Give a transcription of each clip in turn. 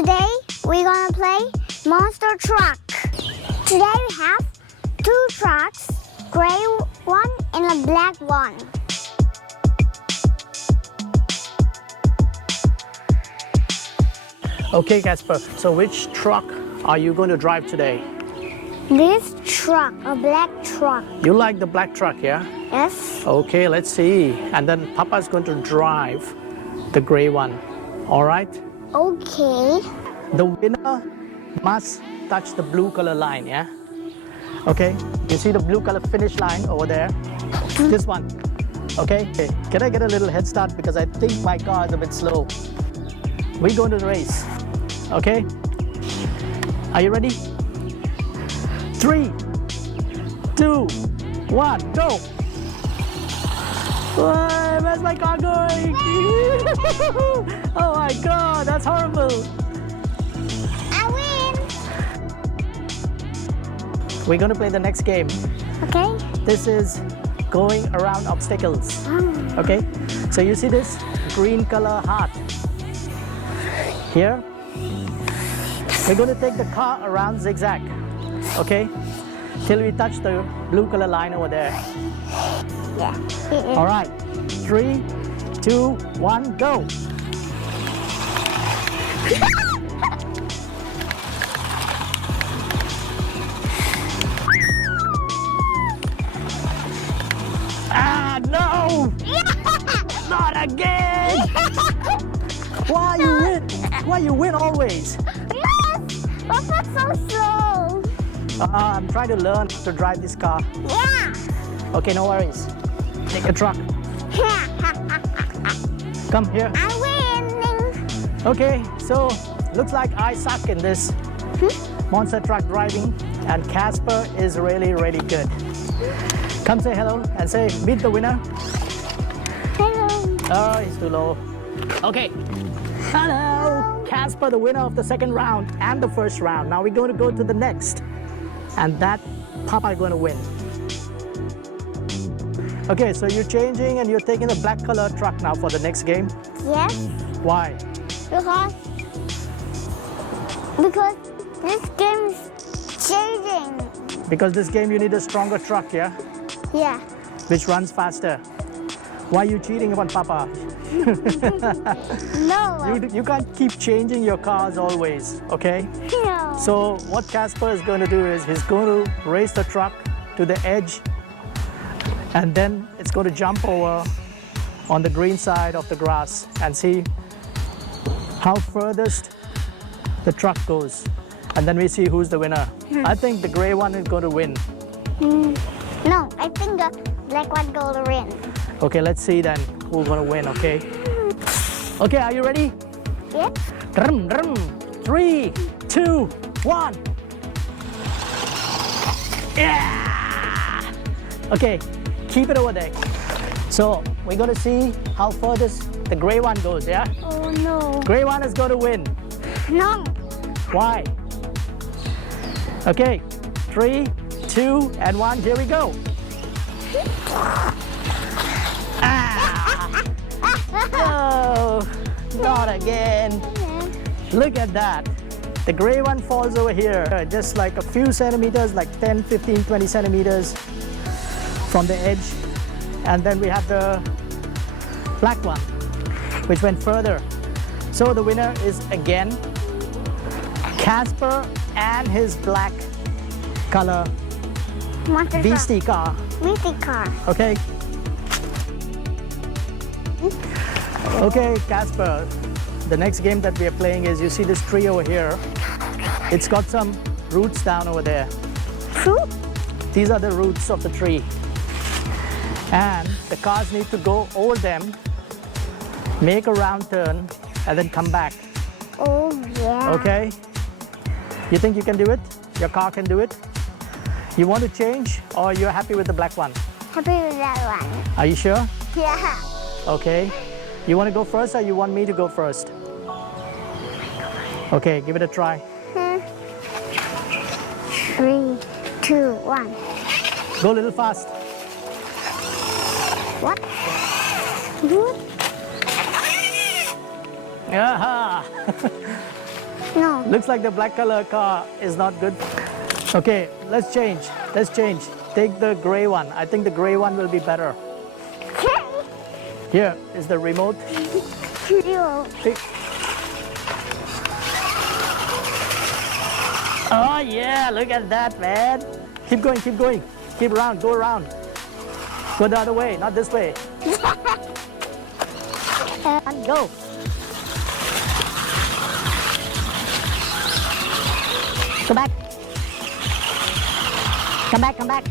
Today we're gonna play Monster Truck. Today we have two trucks, gray one and a black one. Okay, Casper, so which truck are you going to drive today? This truck, a black truck. You like the black truck, yeah? Yes. Okay, let's see. And then Papa's going to drive the gray one. All right? Okay. The winner must touch the blue color line, yeah? Okay, you see the blue color finish line over there? This one. Okay, can I get a little head start because I think my car is a bit slow. We're going to the race. Okay? Are you ready? 3, 2, 1, go! Where's my car going? Oh my God, that's horrible. I win. We're going to play the next game. Okay. This is going around obstacles. Okay? So you see this green color heart? Here, we're going to take the car around zigzag, okay, till we touch the blue color line over there. Yeah. All right, 3, 2, 1, go. Ah, no! Not again! Why you win always? Yes! Papa's so slow. I'm trying to learn to drive this car. Yeah. Okay, no worries. Take a truck. Come here. I'm winning. Okay, so looks like I suck in this monster truck driving and Casper is really, really good. Come say hello and say, meet the winner. Hello. Oh, he's too low. Okay. Hello, Casper, the winner of the second round and the first round. Now we're going to go to the next. And that Papa is going to win. Okay, so you're changing and you're taking the black color truck now for the next game. Yes. Why? Because this game is changing. Because this game you need a stronger truck, yeah? Yeah. Which runs faster. Why are you cheating on Papa? No. You can't keep changing your cars always, okay? No. So what Casper is going to do is he's going to race the truck to the edge and then it's going to jump over on the green side of the grass and see how furthest the truck goes. And then we see who's the winner. I think the gray one is going to win. No, I think the black one go to win. Okay, let's see then who's going to win, okay? Okay, are you ready? Yeah. 3, 2, 1. Yeah! Okay, keep it over there. So we're going to see how furthest the gray one goes, yeah? Oh no. Gray one is going to win. No. Why? Okay, 3, 2, and 1, here we go. Ah! No, not again. Look at that. The gray one falls over here, just like a few centimeters, like 10, 15, 20 centimeters from the edge. And then we have the black one, which went further. So the winner is again Casper and his black color Monster beastie car. Beastie car. Okay. Okay, Casper. The next game that we are playing is, you see this tree over here. It's got some roots down over there. Fruit? These are the roots of the tree. And the cars need to go over them, make a round turn, and then come back. Oh yeah. Okay? You think you can do it? Your car can do it? You want to change or you're happy with the black one? Happy with that one. Are you sure? Yeah. Okay. You want to go first or you want me to go first? Okay, give it a try. 3, 2, 1. Go a little fast. What? Good? Aha! No. Looks like the black color car is not good. Okay, let's change. Let's change. Take the gray one. I think the gray one will be better. Okay. Here is the remote. You. Pick. Oh yeah, look at that, man. Keep going, keep going. Keep around, go around. Go the other way, not this way. And go. Come back. Come back, come back.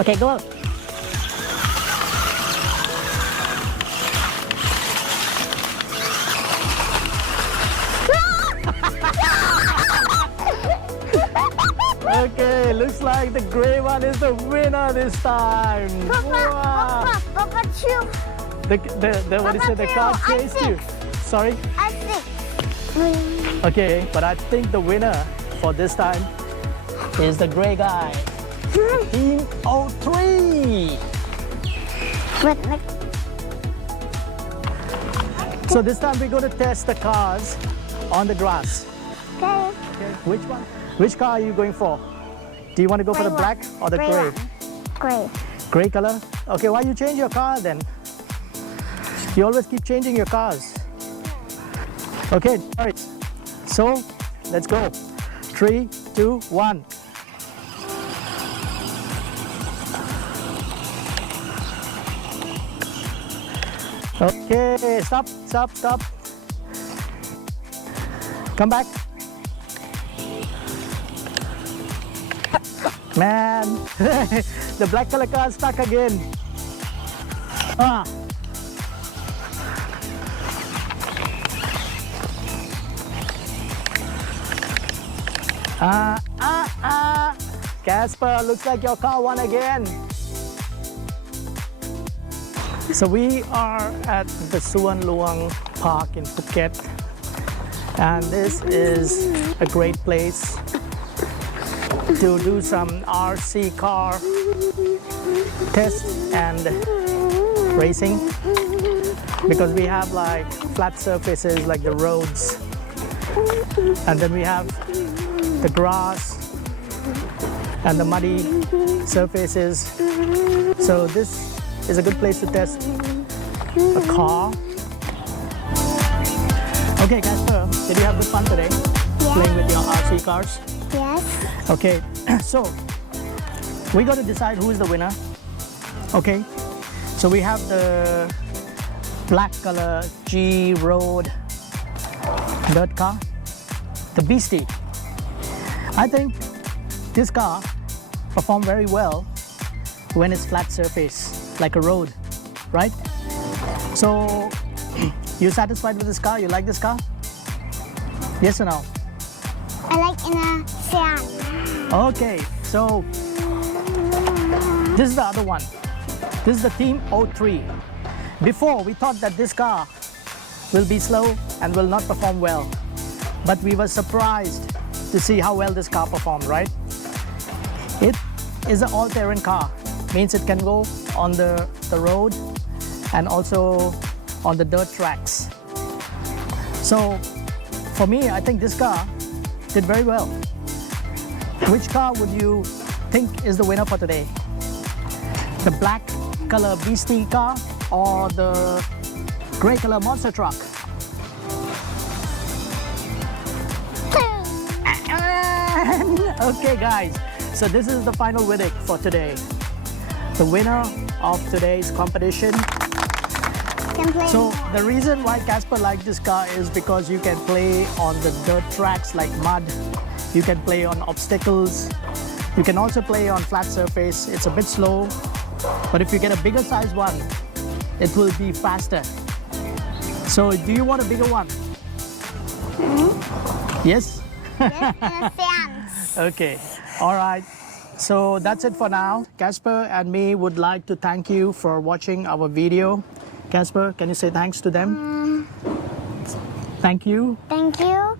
Okay, go. Okay, looks like the gray one is the winner this time. Wow. Papa, chew. What is it? The car chased you. Sorry? I think. Okay, but I think the winner for this time is the gray guy. Team 03. So this time we're going to test the cars on the grass. Okay. Okay. Which one? Which car are you going for? Do you want to go for the black or the gray? Gray. Gray color? Okay, why you change your car then? You always keep changing your cars. Okay, all right. So, let's go. 3, 2, 1. Okay, stop, stop, stop. Come back. Man, the black color car is stuck again. Ah. Casper, looks like your car won again. So we are at the Suan Luang Park in Phuket. And this is a great place to do some RC car test and racing, because we have like flat surfaces like the roads, and then we have the grass and the muddy surfaces. So this is a good place to test a car. Okay, Casper, did you have good fun today? Yeah. Playing with your RC cars? Yes. Okay, so we got to decide who is the winner. Okay, so we have the black color G Road dirt car, the Beastie. I think this car performs very well when it's flat surface, like a road, right? So, you satisfied with this car? You like this car? Yes or no? I like in a sand. Okay, so this is the other one. This is the Team 03. Before, we thought that this car will be slow and will not perform well. But we were surprised to see how well this car performed, right? It is an all-terrain car. Means it can go on the road and also on the dirt tracks. So, for me, I think this car did very well. Which car would you think is the winner for today? The black color Beastie car or the gray color monster truck? Okay guys, so this is the final verdict for today. The winner of today's competition. So the reason why Casper liked this car is because you can play on the dirt tracks like mud. You can play on obstacles. You can also play on flat surface. It's a bit slow, but if you get a bigger size one, it will be faster. So do you want a bigger one? Mm-hmm. Yes? Yes, in a sand. Okay, all right. So that's it for now. Casper and me would like to thank you for watching our video. Casper, can you say thanks to them? Thank you. Thank you